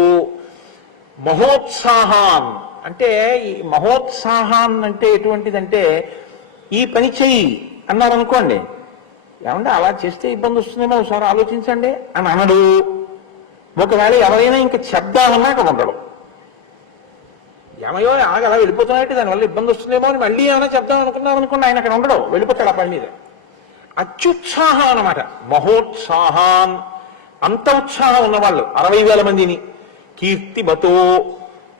మహోత్సాహాన్ అంటే ఈ మహోత్సాహాన్ అంటే ఎటువంటిదంటే ఈ పని చెయ్యి అన్నారనుకోండి, ఏమంటే అలా చేస్తే ఇబ్బంది వస్తుందేమో ఒకసారి ఆలోచించండి అని అనడు. ఒకవేళ ఎవరైనా ఇంకా చెప్దామన్నా అక్కడ ఉండడు. ఏమయో ఆగలా వెళ్ళిపోతున్నాయంటే దానివల్ల ఇబ్బంది వస్తుందేమో అని మళ్ళీ ఏమైనా చెప్దాం అనుకున్నారనుకోండి, ఆయన అక్కడ ఉండడు, వెళ్ళిపోతాడు ఆ పని మీద. అత్యుత్సాహం అన్నమాట. మహోత్సాహాన్, అంత ఉత్సాహం ఉన్నవాళ్ళు 60,000 మందిని. కీర్తిమతో,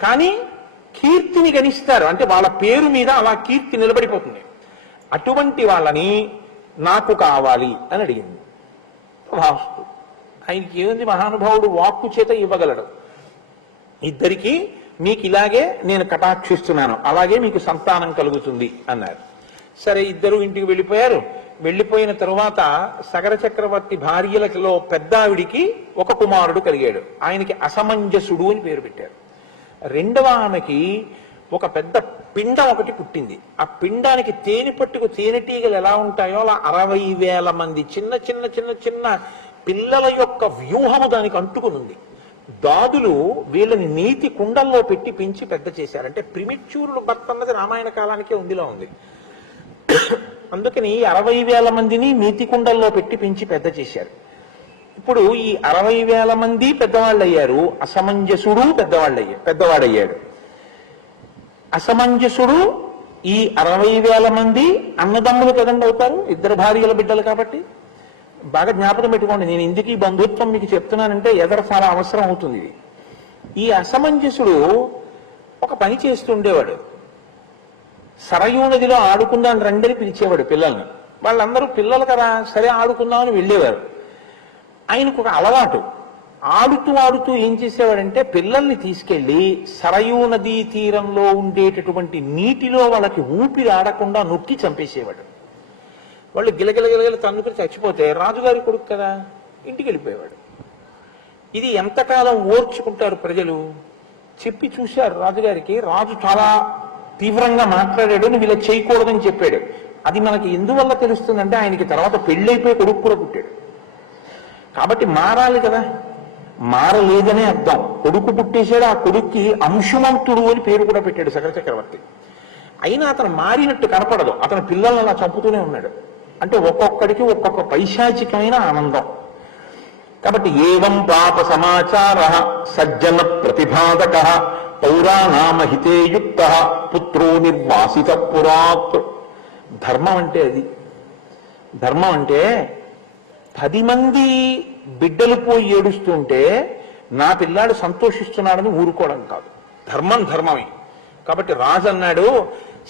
కానీ కీర్తిని గణిస్తారు, అంటే వాళ్ళ పేరు మీద అలా కీర్తి నిలబడిపోతుంది. అటువంటి వాళ్ళని నాకు కావాలి అని అడిగింది. వాస్తు ఆయనకి ఏముంది, మహానుభావుడు వాక్కు చేత ఇవ్వగలడు. ఇద్దరికి మీకు ఇలాగే నేను కటాక్షిస్తున్నాను, అలాగే మీకు సంతానం కలుగుతుంది అన్నారు. సరే ఇద్దరు ఇంటికి వెళ్ళిపోయారు. వెళ్ళిపోయిన తరువాత సగర చక్రవర్తి భార్యలలో పెద్ద ఆవిడికి ఒక కుమారుడు కలిగాడు. ఆయనకి అసమంజసుడు అని పేరు పెట్టారు. రెండవ ఆమెకి ఒక పెద్ద పిండం ఒకటి పుట్టింది. ఆ పిండానికి తేనె పట్టుకు తేనెటీగలు ఎలా ఉంటాయో అలా 60,000 మంది చిన్న చిన్న చిన్న చిన్న పిల్లల యొక్క వ్యూహము దానికి అంటుకునుంది. దాదులు వీళ్ళని నీతి కుండల్లో పెట్టి పెంచి పెద్ద చేశారు. అంటే ప్రిమిచ్యూరుడు బర్త్ అన్నది రామాయణ కాలానికే ఉందిలో ఉంది. అందుకని 60,000 మందిని నీతి కుండల్లో పెట్టి పెంచి పెద్ద చేశారు. ఇప్పుడు ఈ 60,000 మంది పెద్దవాళ్ళు అయ్యారు. అసమంజసుడు పెద్దవాడయ్యాడు. అసమంజసుడు ఈ 60,000 మంది అన్నదమ్ములు కదండి అవుతారు, ఇద్దరు భార్యల బిడ్డలు కాబట్టి. బాగా జ్ఞాపకం పెట్టుకోండి, నేను ఎందుకు ఈ బంధుత్వం మీకు చెప్తున్నానంటే ఎదర చాలా అవసరం అవుతుంది. ఈ అసమంజసుడు ఒక పని చేస్తుండేవాడు. సరయూ నదిలో ఆడుకుందాం రండి పిలిచేవాడు పిల్లల్ని. వాళ్ళందరూ పిల్లలు కదా, సరే ఆడుకుందామని వెళ్ళేవారు. ఆయనకు ఒక అలవాటు, ఆడుతూ ఏం చేసేవాడంటే పిల్లల్ని తీసుకెళ్లి సరయూ నదీ తీరంలో ఉండేటటువంటి నీటిలో వాళ్ళకి ఊపిరి ఆడకుండా నొక్కి చంపేసేవాడు. వాళ్ళు గిలగిలగిలగిల తన్నుకుని చచ్చిపోతే రాజుగారి కొడుకు కదా ఇంటికి వెళ్ళిపోయేవాడు. ఇది ఎంతకాలం ఓర్చుకుంటారు ప్రజలు? చెప్పి చూశారు రాజుగారికి. రాజు చాలా తీవ్రంగా మాట్లాడాడు, నువ్వు ఇలా చేయకూడదని చెప్పాడు. అది మనకి ఎందువల్ల తెలుస్తుందంటే ఆయనకి తర్వాత పెళ్ళైపోయి కొడుకు కూడా పుట్టాడు కాబట్టి మారాలి కదా. మారలేదనే అర్థం. కొడుకు పుట్టేశాడు, ఆ కొడుక్కి అంశుమంతుడు అని పేరు కూడా పెట్టాడు సగర చక్రవర్తి. అయినా అతను మారినట్టు కనపడదు, అతను పిల్లల్ని అలా చంపుతూనే ఉన్నాడు. అంటే ఒక్కొక్కడికి ఒక్కొక్క పైశాచికమైన ఆనందం. కాబట్టి ఏవం పాప సమాచార సజ్జన ప్రతిపాదక పౌరాణామహితే యుక్త పుత్రో నిర్వాసిత పురాత్. ధర్మం అంటే అది. ధర్మం అంటే 10 మంది బిడ్డలు పోయి ఏడుస్తుంటే నా పిల్లాడు సంతోషిస్తున్నాడని ఊరుకోవడం కాదు. ధర్మం ధర్మమే. కాబట్టి రాజు అన్నాడు,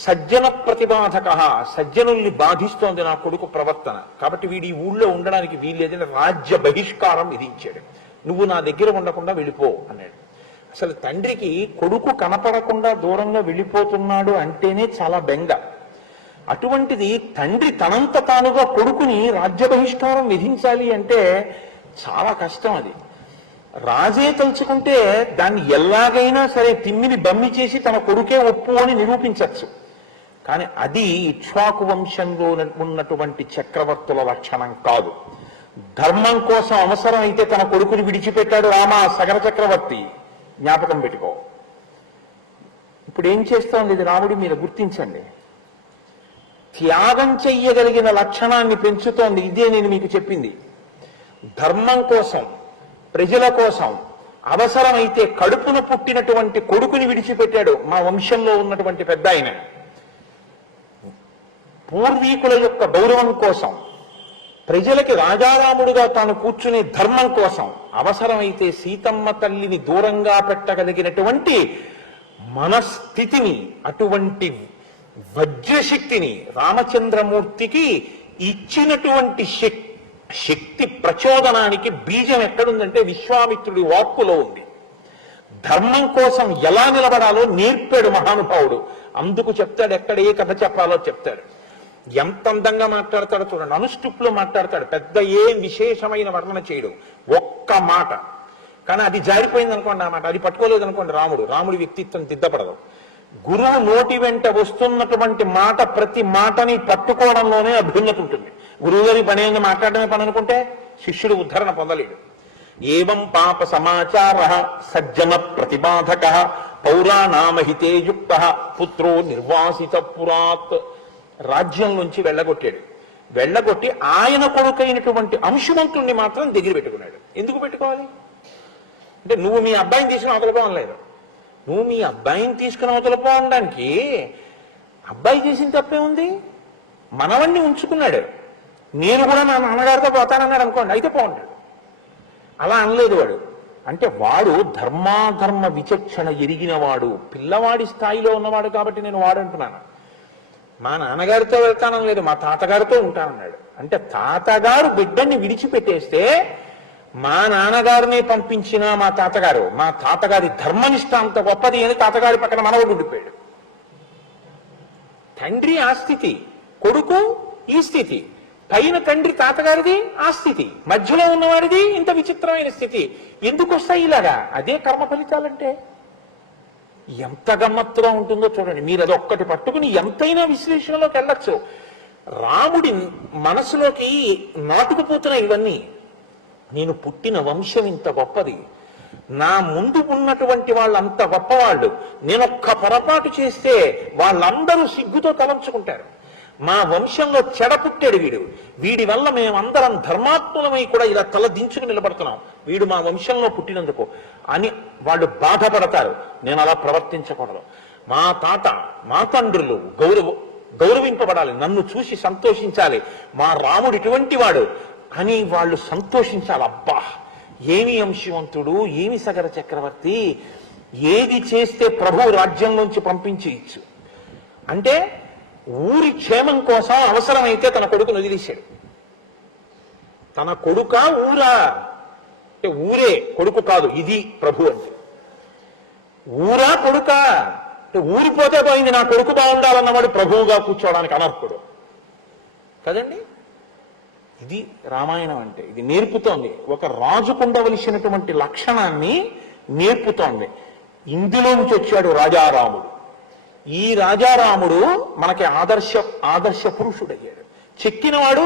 సజ్జన ప్రతిబాధక, సజ్జనుల్ని బాధిస్తోంది నా కొడుకు ప్రవర్తన, కాబట్టి వీడి ఊళ్ళో ఉండడానికి వీల్లేదని రాజ్య బహిష్కారం విధించాడు. నువ్వు నా దగ్గర ఉండకుండా వెళ్ళిపో అన్నాడు. అసలు తండ్రికి కొడుకు కనపడకుండా దూరంగా వెళ్ళిపోతున్నాడు అంటేనే చాలా బెంగ. అటువంటిది తండ్రి తనంత తానుగా కొడుకుని రాజ్య బహిష్కారం విధించాలి అంటే చాలా కష్టం. అది రాజే తలుచుకుంటే దాన్ని ఎలాగైనా సరే తిమ్మిని బమ్మి చేసి తన కొడుకే ఒప్పు అని నిరూపించవచ్చు. కానీ అది ఇక్ష్వాకు వంశంలో ఉన్నటువంటి చక్రవర్తుల లక్షణం కాదు. ధర్మం కోసం అవసరం అయితే తన కొడుకుని విడిచిపెట్టాడు సగర చక్రవర్తి. జ్ఞాపకం పెట్టుకో. ఇప్పుడు ఏం చేస్తోంది ఇది రాముడి మీద గుర్తించండి. త్యాగం చెయ్యగలిగిన లక్షణాన్ని పెంచుతోంది. ఇదే నేను మీకు చెప్పింది. ధర్మం కోసం, ప్రజల కోసం అవసరమైతే కడుపున పుట్టినటువంటి కొడుకుని విడిచిపెట్టాడు మా వంశంలో ఉన్నటువంటి పెద్ద ఆయన. పూర్వీకుల యొక్క గౌరవం కోసం, ప్రజలకి రాజారాముడుగా తాను కూర్చునే ధర్మం కోసం అవసరమైతే సీతమ్మ తల్లిని దూరంగా పెట్టగలిగినటువంటి మనస్థితిని, అటువంటి వజ్రశక్తిని రామచంద్రమూర్తికి ఇచ్చినటువంటి శక్తి ప్రచోదనానికి బీజం ఎక్కడుందంటే విశ్వామిత్రుడి వాక్కులో ఉంది. ధర్మం కోసం ఎలా నిలబడాలో నేర్పాడు మహానుభావుడు. అందుకు చెప్తాడు, ఎక్కడ ఏ కథ చెప్పాలో చెప్తాడు. ఎంత అందంగా మాట్లాడతాడో చూడండి. అనుష్టుప్లో మాట్లాడతాడు, పెద్ద ఏం విశేషమైన వర్ణన చేయడు, ఒక్క మాట. కానీ అది జారిపోయింది అనుకోండి, ఆ మాట అది పట్టుకోలేదు అనుకోండి, రాముడి వ్యక్తిత్వం దిద్దపడదు. గురువు నోటి వెంట వస్తున్నటువంటి మాట, ప్రతి మాటని పట్టుకోవడంలోనే అభ్యున్నతి ఉంటుంది. గురువు గారి పని ఏంది మాట్లాడమే పని అనుకుంటే శిష్యుడు ఉద్ధరణ పొందలేడు. ఏవం పాప సమాచార సజ్జన ప్రతిబాధక పౌరాణామహితే యుక్త పుత్రో నిర్వాసిత పురాత్. రాజ్యం నుంచి వెళ్ళగొట్టి ఆయన కొడుకైనటువంటి అంశుమంతుణ్ణి మాత్రం దగ్గర పెట్టుకున్నాడు. ఎందుకు పెట్టుకోవాలి అంటే, నువ్వు మీ అబ్బాయిని తీసుకుని అవతలపోవడం లేదు. నువ్వు మీ అబ్బాయిని తీసుకుని అవతలపోవడానికి అబ్బాయి చేసిన తప్పే ఉంది. మనవణ్ణి ఉంచుకున్నాడు. నేను కూడా నా నాన్నగారితో పోతానన్నాడు అనుకోండి, అయితే బాగుంటాడు. అలా అనలేదు వాడు. అంటే వాడు ధర్మాధర్మ విచక్షణ ఎరిగినవాడు, పిల్లవాడి స్థాయిలో ఉన్నవాడు. కాబట్టి నేను వాడు అంటున్నాను. మా నాన్నగారితో వెళ్తానని లేదు, మా తాతగారితో ఉంటానన్నాడు. అంటే తాతగారు బిడ్డని విడిచిపెట్టేస్తే మా నాన్నగారిని పంపించిన మా తాతగారి ధర్మనిష్ట అంత గొప్పది అని తాతగారి పక్కన మనవడు ఉండిపోయాడు. తండ్రి ఆ స్థితి, కొడుకు ఈ స్థితి, పైన తండ్రి తాతగారిది ఆ స్థితి, మధ్యలో ఉన్నవాడిది ఇంత విచిత్రమైన స్థితి. ఎందుకు వస్తాయి ఇలాగా? అదే కర్మ ఫలితాలంటే. ఎంత గమ్మత్తుగా ఉంటుందో చూడండి. మీరు అదొక్కటి పట్టుకుని ఎంతైనా విశ్లేషణలోకి వెళ్ళచ్చు. రాముడి మనసులోకి నాటుకుపోతున్నాయి ఇవన్నీ. నేను పుట్టిన వంశం ఇంత గొప్పది, నా ముందు ఉన్నటువంటి వాళ్ళంత గొప్పవాళ్ళు, నేనొక్క పొరపాటు చేస్తే వాళ్ళందరూ సిగ్గుతో తలంచుకుంటారు. మా వంశంలో చెడ పుట్టాడు వీడి వల్ల మేమందరం ధర్మాత్ములమై కూడా ఇలా తల దించుకు నిలబడుతున్నాం, వీడు మా వంశంలో పుట్టినందుకు అని వాళ్ళు బాధపడతారు. నేను అలా ప్రవర్తించకూడదు. మా తాత, మా తండ్రులు గౌరవింపబడాలి, నన్ను చూసి సంతోషించాలి, మా రాముడు ఇటువంటి వాడు అని వాళ్ళు సంతోషించాలి. అబ్బా, ఏమి అంశవంతుడు, ఏమి సగర చక్రవర్తి, ఏది చేస్తే ప్రభు రాజ్యంలోంచి పంపించేయచ్చు అంటే ఊరి క్షేమం కోసం అవసరమైతే తన కొడుకును వదిలేశాడు. తన కొడుక ఊరా అంటే ఊరే కొడుకు కాదు, ఇది ప్రభు అంటే. ఊరా కొడుక అంటే ఊరిపోతే పోయింది, నా కొడుకు బాగుండాలన్నవాడు ప్రభువుగా కూర్చోవడానికి అనర్హుడు కదండి. ఇది రామాయణం అంటే. ఇది నేర్పుతోంది, ఒక రాజుకు ఉండవలసినటువంటి లక్షణాన్ని నేర్పుతోంది. ఇందులోంచి వచ్చాడు రాజారాముడు. ఈ రాజారాముడు మనకి ఆదర్శ పురుషుడయ్యాడు. చెక్కినవాడు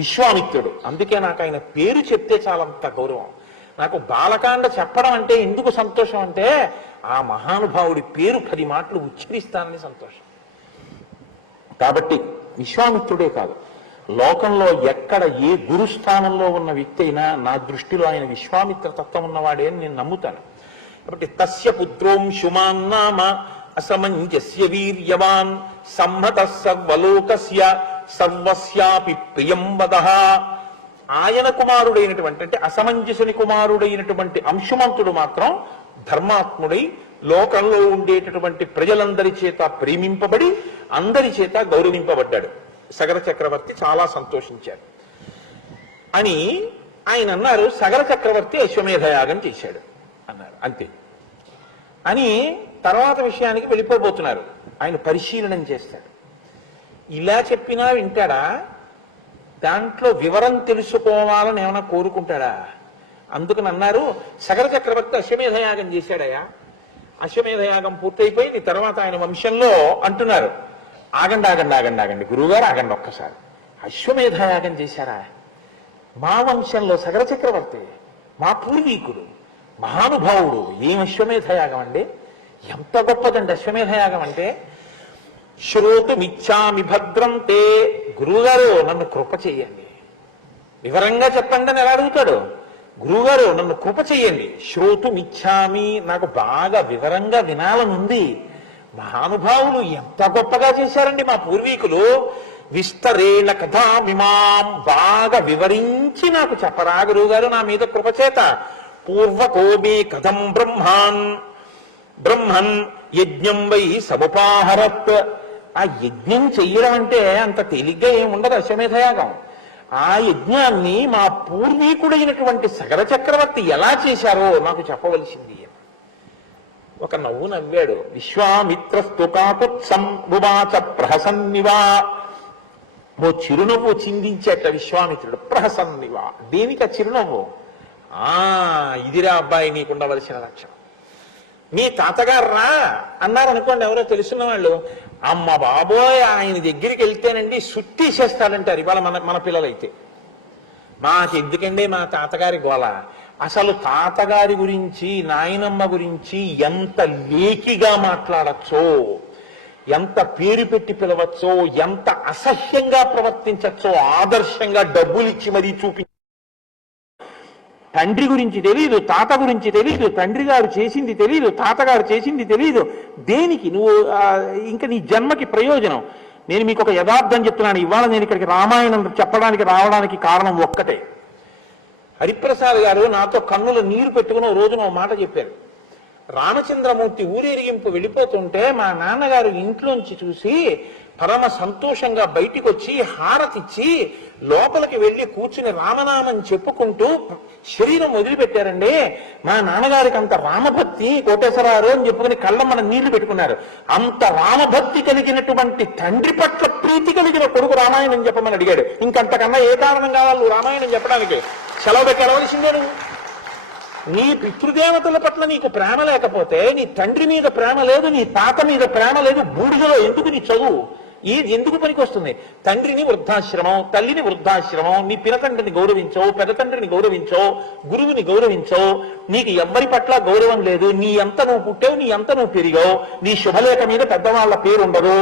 విశ్వామిత్రుడు. అందుకే నాకు ఆయన పేరు చెప్తే చాలంత గౌరవం. నాకు బాలకాండ చెప్పడం అంటే ఎందుకు సంతోషం అంటే ఆ మహానుభావుడి పేరు 10 మాటలు ఉచ్చరిస్తానని సంతోషం. కాబట్టి విశ్వామిత్రుడే కాదు, లోకంలో ఎక్కడ ఏ గురుస్థానంలో ఉన్న వ్యక్తి అయినా నా దృష్టిలో ఆయన విశ్వామిత్ర తత్వం ఉన్నవాడే అని నేను నమ్ముతాను. కాబట్టి తస్య పుత్రోంశుమాన్ నామ అసమంజస్య వీర్యవాన్ సమ్మత సర్వలోకస్య సర్వస్యాపి ప్రియం వదః. ఆయన కుమారుడైనటువంటి అంటే అసమంజసుని కుమారుడైనటువంటి అంశుమంతుడు మాత్రం ధర్మాత్ముడై లోకంలో ఉండేటటువంటి ప్రజలందరి చేత ప్రేమింపబడి అందరి చేత గౌరవింపబడ్డాడు. సగర చక్రవర్తి చాలా సంతోషించాడు అని ఆయన అన్నారు. సగర చక్రవర్తి అశ్వమేధయాగం చేశాడు అన్నారు, అంతే అని తర్వాత విషయానికి వెళ్ళిపోబోతున్నారు. ఆయన పరిశీలనం చేస్తాడు. ఇలా చెప్పినా వింటాడా? దాంట్లో వివరం తెలుసుకోవాలని ఏమైనా కోరుకుంటాడా? అందుకని అన్నారు, సగర చక్రవర్తి అశ్వమేధయాగం చేశాడయా. అశ్వమేధయాగం పూర్తయిపోయింది. తర్వాత ఆయన వంశంలో అంటున్నారు, ఆగండి ఆగండి ఆగండి ఆగండి గురువుగారు ఆగండి ఒక్కసారి, అశ్వమేధయాగం చేశారా? మా వంశంలో సగర చక్రవర్తి మా పూర్వీకుడు మహానుభావుడు. ఏం అశ్వమేధయాగం అండి, ఎంత గొప్పదండి అశ్వమేధయాగం అంటే. శ్రోతుమిచ్చామి భద్రం తే, గురువుగారు నన్ను కృప చెయ్యండి, వివరంగా చెప్పండి అని ఎలా అడుగుతాడు. గురువుగారు నన్ను కృప చెయ్యండి. శ్రోతుమిచ్చామి, నాకు బాగా వివరంగా వినాలనుంది. మహానుభావులు ఎంత గొప్పగా చేశారండి మా పూర్వీకులు. విస్తరేణ కథామిమాం, బాగా వివరించి నాకు చెప్పరా గురువుగారు నా మీద కృపచేత. పూర్వకోమే కథం బ్రహ్మన్ యజ్ఞం వై సముపాహరత్. ఆ యజ్ఞం చెయ్యడం అంటే అంత తేలిగ్గా ఏముండదు అశ్వమేధయాగం. ఆ యజ్ఞాన్ని మా పూర్వీకుడైనటువంటి సగర చక్రవర్తి ఎలా చేశారో నాకు చెప్పవలసింది. ఒక నవ్వు నవ్వాడు. విశ్వామిత్రస్తు కాకుత్సంవాచ ప్రహసన్నివా. ఓ చిరునవ్వు చిందించేట విశ్వామిత్రుడు. ప్రహసన్నివా, దేనిక చిరునవ్వు? ఇదిరా అబ్బాయి నీకుండవలసిన లక్షణం. మీ తాతగారు రా అన్నారనుకోండి ఎవరో తెలుసున్న వాళ్ళు, అమ్మ బాబోయ్ ఆయన దగ్గరికి వెళ్తేనండి సుట్టేసేస్తాడంటారు ఇవాళ మన పిల్లలైతే. మాకెందుకండి మా తాతగారి గోల. అసలు తాతగారి గురించి నాయనమ్మ గురించి ఎంత లేకిగా మాట్లాడచ్చో, ఎంత పేరు పెట్టి పిలవచ్చో, ఎంత అసహ్యంగా ప్రవర్తించచ్చో ఆదర్శంగా డబ్బులిచ్చి మరీ చూపి. తండ్రి గురించి తెలీదు, తాత గురించి తెలీదు, తండ్రి గారు చేసింది తెలీదు, తాతగారు చేసింది తెలీదు. దేనికి నువ్వు ఇంకా నీ జన్మకి ప్రయోజనం? నేను మీకు ఒక యథార్థం చెప్తున్నాను. ఇవాళ నేను ఇక్కడికి రామాయణం చెప్పడానికి రావడానికి కారణం ఒక్కటే. హరిప్రసాద్ గారు నాతో కన్నుల నీరు పెట్టుకుని రోజున ఒక మాట చెప్పారు. రామచంద్రమూర్తి ఊరేగింపు వెళ్ళిపోతుంటే మా నాన్నగారు ఇంట్లోంచి చూసి పరమ సంతోషంగా బయటికి వచ్చి హారతిచ్చి లోపలికి వెళ్ళి కూర్చుని రామనామం చెప్పుకుంటూ శరీరం వదిలిపెట్టారండి. మా నాన్నగారికి అంత రామభక్తి, కోటేశ్వరరావు అని చెప్పుకుని కళ్ళమ్మన నీళ్లు పెట్టుకున్నారు. అంత రామభక్తి కలిగినటువంటి తండ్రి పట్ల ప్రీతి కలిగిన కొడుకు రామాయణం చెప్పమని అడిగాడు. ఇంకంతకన్నా ఏ కారణం కావాలి నువ్వు రామాయణం చెప్పడానికి? సెలవు పెట్టి ఎలవలసిందే నువ్వు. నీ పితృదేవతల పట్ల నీకు ప్రేమ లేకపోతే, నీ తండ్రి మీద ప్రేమ లేదు, నీ తాత మీద ప్రేమ లేదు, బూడిదలో ఎందుకు నీ చదువు? ఎందుకు పనికి వస్తుంది? తండ్రిని వృద్ధాశ్రమం, తల్లిని వృద్ధాశ్రమం, నీ పినతండ్రిని గౌరవించవు, పెద్ద తండ్రిని గౌరవించవు, గురువుని గౌరవించవు. నీకు ఎవ్వరి పట్ల గౌరవం లేదు. నీ అంత నువ్వు పుట్టావు, నీ అంత నువ్వు పెరిగావు. నీ శుభలేఖ మీద పెద్దవాళ్ల పేరు ఉండదు.